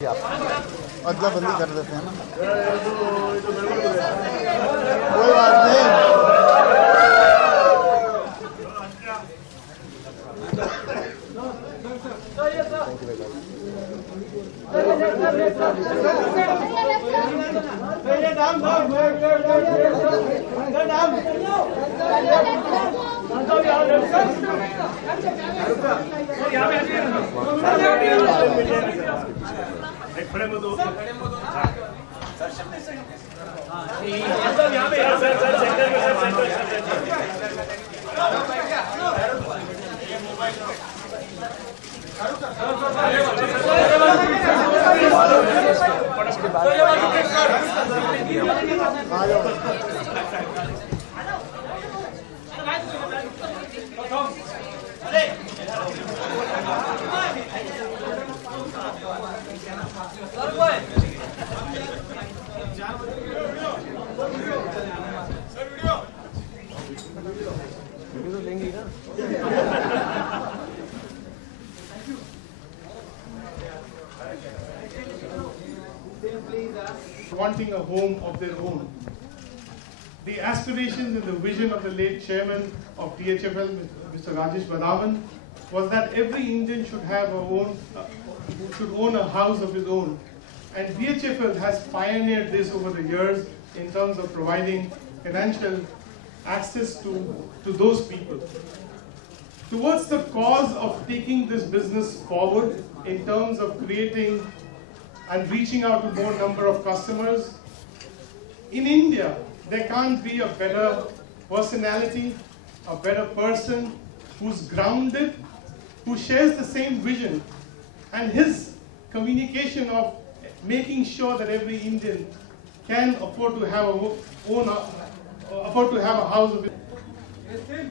अदला बदली कर देते हैं ना, कोई बात नहीं। Wanting a home of their own. The aspirations and the vision of the late chairman of DHFL, Mr. Rajesh Vadhavan, was that every Indian should have should own a house of his own. And DHFL has pioneered this over the years in terms of providing financial access to those people. Towards the cause of taking this business forward in terms of creating and reaching out to more number of customers. In India, there can't be a better personality, a better person who's grounded, who shares the same vision, and his communication of making sure that every Indian can afford to have a house of his own.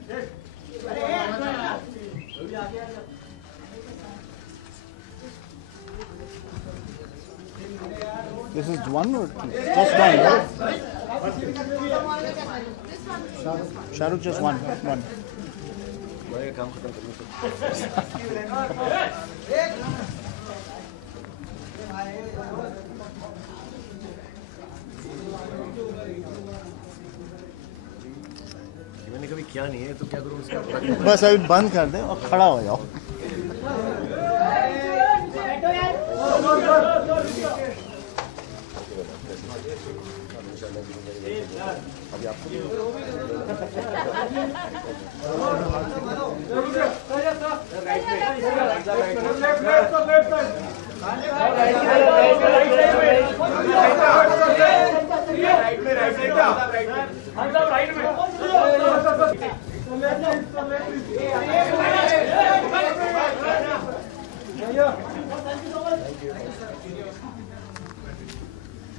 This is one or two? Just one, right? Shahrukh, just one. मैंने कभी किया नहीं है तो क्या करूँ उसका? बस अभी बंद कर दे और खड़ा हो जाओ।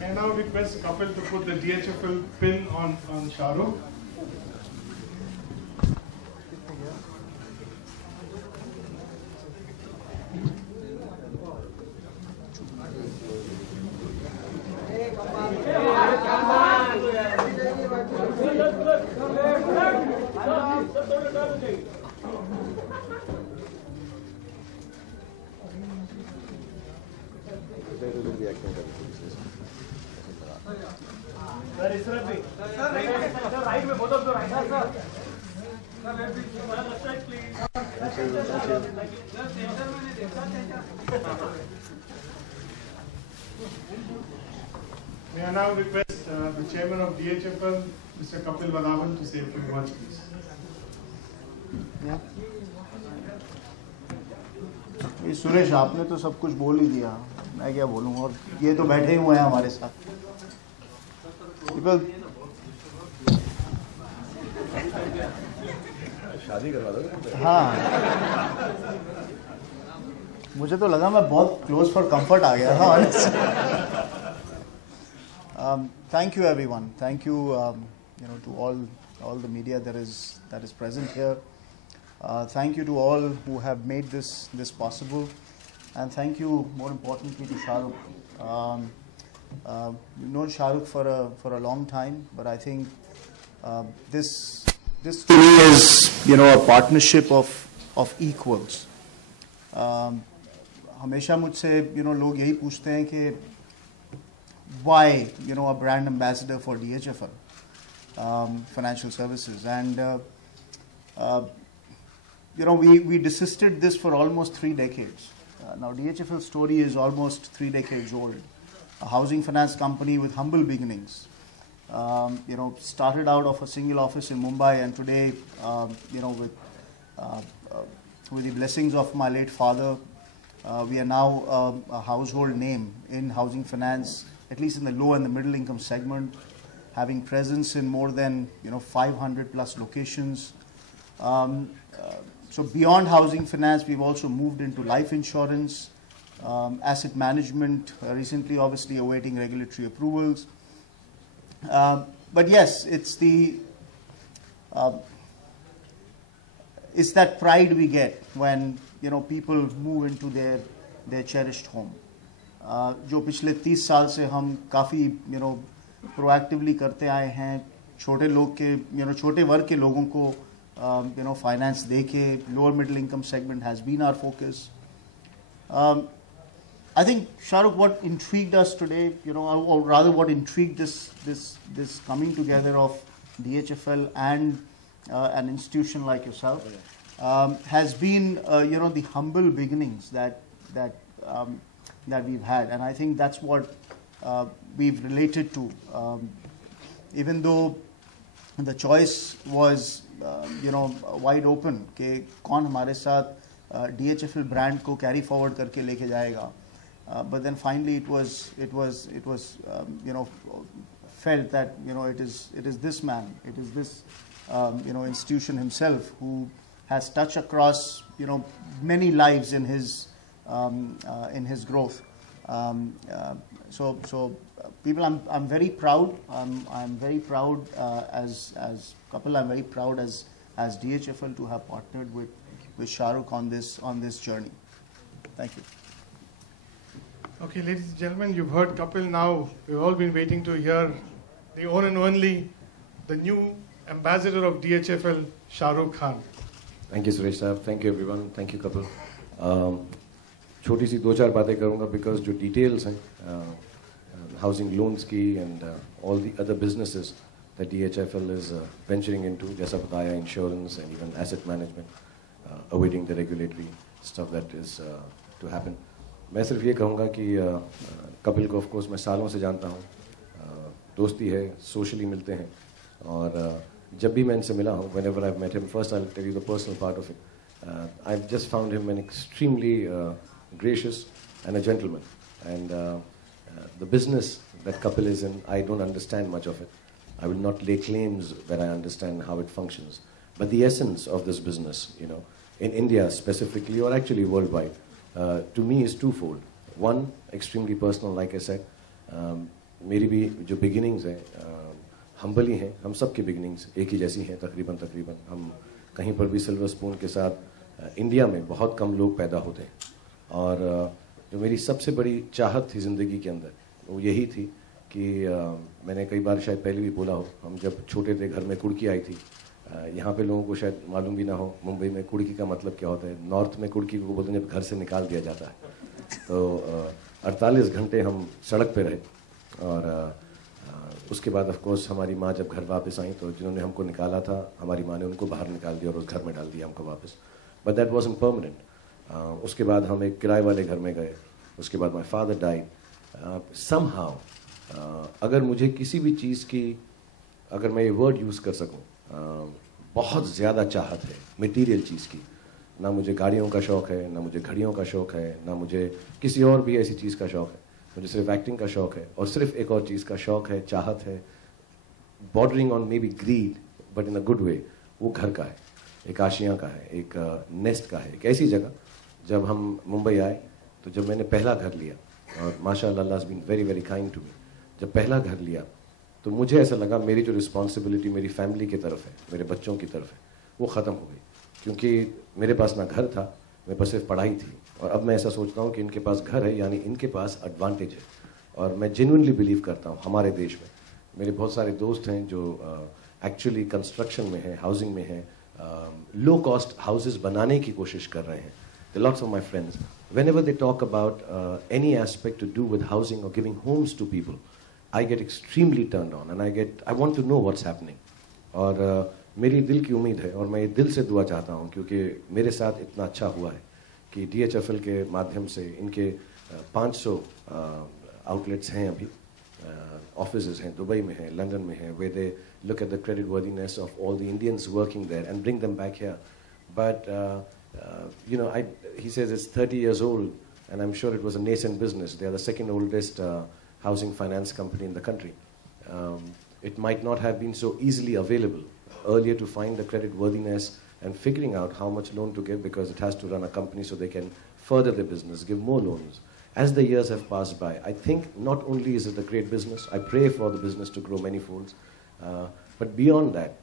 I now request Kapil to put the DHFL pin on Shahrukh. Right में both of the right sir. May I now request the chairman of DHFL, Mr. Kapil Vadhavan, to say a few words, please. ये सुरेश, आपने तो सब कुछ बोल ही दिया, मैं क्या बोलूँ, और ये तो बैठे ही हुए हैं हमारे साथ। शादी करवा दोगे? हाँ, मुझे तो लगा मैं बहुत क्लोज फॉर कंफर्ट आ गया था। Thank you everyone. Thank you, to all the media that is present here. Thank you to all who have made this possible, and thank you more importantly to Shahrukh. We've known Shahrukh for a long time, but I think this to me is a partnership of equals. हमेशा मुझसे लोग यही पूछते हैं कि why a brand ambassador for DHFL financial services, and we desisted this for almost 3 decades. Now DHFL story is almost 3 decades old. A housing finance company with humble beginnings. Started out of a single office in Mumbai, and today, with the blessings of my late father, we are now a household name in housing finance, at least in the low and the middle income segment, having presence in more than 500 plus locations. So beyond housing finance, we've also moved into life insurance, asset management, recently obviously awaiting regulatory approvals. But yes, it's that pride we get when people move into their cherished home. जो पिछले 30 साल से हम काफ़ी proactively करते आए हैं, छोटे लोग के छोटे वर्ग के लोगों को finance देके, lower middle income segment has been our focus. I think, Shahrukh, what intrigued us today, or rather what intrigued this coming together of DHFL and an institution like yourself, has been the humble beginnings that we've had, and I think that's what we've related to. Even though the choice was wide open कि कौन हमारे साथ DHFL brand को carry forward करके लेके जाएगा, but then finally it was felt that it is this man, it is this institution himself who has touched across many lives in his growth. So people, I'm very proud. I'm very proud as couple. I'm very proud as DHFL to have partnered with Shahrukh on this journey. Thank you. Okay, ladies and gentlemen, you've heard Kapil now. We've all been waiting to hear the one and only, the new ambassador of DHFL, Shahrukh Khan. Thank you, Suresh Saab. Thank you, everyone. Thank you, Kapil. छोटी सी 2-4 बातें करूँगा because जो details हैं housing loans की and all the other businesses that DHFL is venturing into, जैसा बताया, insurance and even asset management, awaiting the regulatory stuff that is to happen. मैं सिर्फ ये कहूँगा कि कपिल को ऑफ कोर्स मैं सालों से जानता हूँ, दोस्ती है, सोशली मिलते हैं, और जब भी मैं इनसे मिला हूँ, whenever I've met him, first I'll tell you the personal part of it. I've just found him an extremely gracious and a gentleman, and the business that Kapil is in, I don't understand much of it. I will not lay claims that I understand how it functions, but the essence of this business, in India specifically, or actually worldwide, to me is twofold. One, extremely personal, like I said. मेरी भी जो beginnings हैं, humble ही हैं, हम सब के beginnings एक ही जैसी हैं तकरीबन. हम कहीं पर भी silver spoon के साथ इंडिया में बहुत कम लोग पैदा होते हैं, और जो मेरी सबसे बड़ी चाहत थी ज़िंदगी के अंदर, वो यही थी कि मैंने कई बार शायद पहले भी बोला हो, हम जब छोटे थे घर में कुड़की आई थी. यहाँ पे लोगों को शायद मालूम भी ना हो मुंबई में कुड़की का मतलब क्या होता है. नॉर्थ में कुड़की को बोलते हैं जब घर से निकाल दिया जाता है. तो 48 घंटे हम सड़क पे रहे, और उसके बाद ऑफ कोर्स हमारी माँ जब घर वापस आई, तो जिन्होंने हमको निकाला था, हमारी माँ ने उनको बाहर निकाल दिया और उस घर में डाल दिया हमको वापस. But that wasn't permanent. उसके बाद हम एक किराए वाले घर में गए. उसके बाद माई फादर डाइड. समहाउ अगर मुझे किसी भी चीज़ की, अगर मैं ये वर्ड यूज़ कर सकूं, बहुत ज़्यादा चाहत है मटेरियल चीज़ की. ना मुझे गाड़ियों का शौक़ है, ना मुझे घड़ियों का शौक़ है, ना मुझे किसी और भी ऐसी चीज़ का शौक़ है. मुझे सिर्फ एक्टिंग का शौक़ है, और सिर्फ एक और चीज़ का शौक़ है, चाहत है, bordering on maybe greed, but in a good way. वो घर का है, एक आशियाँ का है, एक नेस्ट का है, एक ऐसी जगह. जब हम मुंबई आए, तो जब मैंने पहला घर लिया, और माशाअल्लाह Allah has been very very kind to me, जब पहला घर लिया तो मुझे ऐसा लगा मेरी जो रिस्पॉन्सिबिलिटी मेरी फैमिली की तरफ है, मेरे बच्चों की तरफ है, वो ख़त्म हो गई. क्योंकि मेरे पास ना घर था, मेरे पास सिर्फ पढ़ाई थी. और अब मैं ऐसा सोचता हूँ कि इनके पास घर है, यानी इनके पास एडवांटेज है. और मैं जेन्युइनली बिलीव करता हूँ हमारे देश में, मेरे बहुत सारे दोस्त हैं जो एक्चुअली कंस्ट्रक्शन में हैं, हाउसिंग में हैं, लो कॉस्ट हाउसेस बनाने की कोशिश कर रहे हैं. The lots of my friends, whenever they talk about any aspect to do with housing or giving homes to people, I get extremely turned on and I want to know what's happening. और मेरी दिल की उम्मीद है और मैं दिल से दुआ चाहता हूँ क्योंकि मेरे साथ इतना अच्छा हुआ है कि DHFL के माध्यम से इनके 500 आउटलेट्स हैं अभी, ऑफिसेज हैं, दुबई में हैं, लंदन में हैं, where they look at the credit worthiness of all the Indians working there and bring them back here. But you know, he says it's 30 years old, and I'm sure it was a nascent business. They are the second oldest housing finance company in the country. It might not have been so easily available earlier to find the credit worthiness and figuring out how much loan to give, because it has to run a company so they can further their business, give more loans. As the years have passed by, I think not only is it a great business, I pray for the business to grow many folds, but beyond that,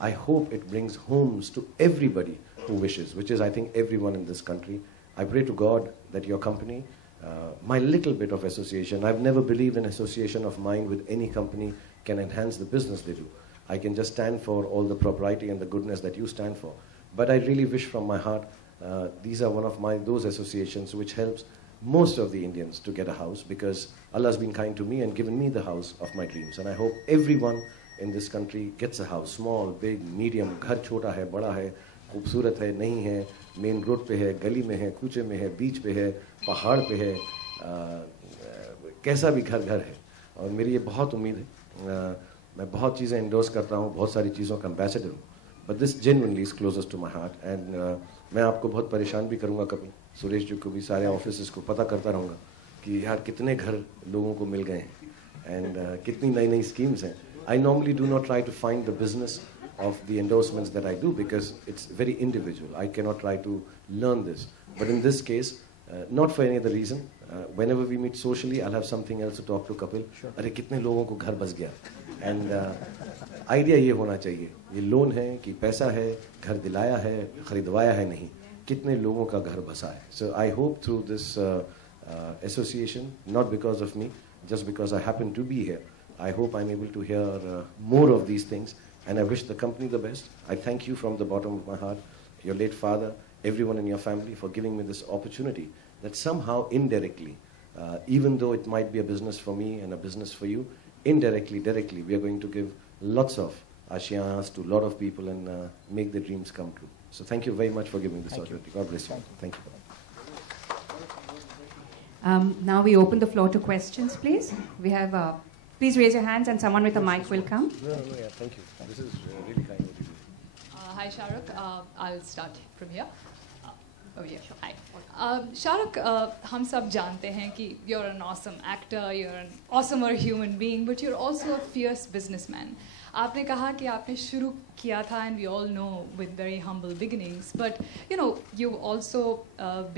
I hope it brings homes to everybody who wishes, which is, I think, everyone in this country. I pray to God that your company, my little bit of association, I've never believed an association of mine with any company can enhance the business they do. I can just stand for all the propriety and the goodness that you stand for. But I really wish from my heart, these are one of those associations which helps most of the Indians to get a house, because Allah has been kind to me and given me the house of my dreams. And I hope everyone in this country gets a house, small, big, medium, घर छोटा है, बड़ा है, खूबसूरत है, नहीं है, main road पे है, गली में है, कूचे में है, बीच पे है, पहाड़ पे है, कैसा भी घर घर है. और मेरी ये बहुत उम्मीद है. मैं बहुत चीज़ें इंडोर्स करता हूँ, बहुत सारी चीज़ों का एम्बेसडर हूँ, but this genuinely is closest to my heart. And मैं आपको बहुत परेशान भी करूँगा कभी, सुरेश जी को भी, सारे ऑफिस को पता करता रहूँगा कि यार कितने घर लोगों को मिल गए हैं एंड कितनी नई नई स्कीम्स हैं. I normally do not try to find the business of the endorsements that I do because it's very individual. I cannot try to learn this. But in this case, not for any other reason, whenever we meet socially, I'll have something else to talk to Kapil. अरे कितने लोगों को घर बस गया. And idea ये होना चाहिए, ये लोन है कि पैसा है, घर दिलाया है, खरीदवाया है नहीं, कितने लोगों का घर बसा है. So I hope through this association, not because of me, just because I happen to be here, I hope I'm able to hear more of these things, and I wish the company the best. I thank you from the bottom of my heart, your late father, everyone in your family, for giving me this opportunity that somehow indirectly, even though it might be a business for me and a business for you, indirectly, directly, we are going to give lots of ashiyas to a lot of people and make their dreams come true. So thank you very much for giving this opportunity. God bless you. Thank you. Now we open the floor to questions, please. We have... please raise your hands and someone with a mic will come. Yeah, thank you. This is really kind of you. Hi, Shahrukh. I'll start from here. Oh, yeah. Hi. Shahrukh, हम सब जानते हैं कि you're an awesome actor, you're an awesomer human being, but you're also a fierce businessman. आपने कहा कि आपने शुरू किया था, and we all know with very humble beginnings, but you know, you've also been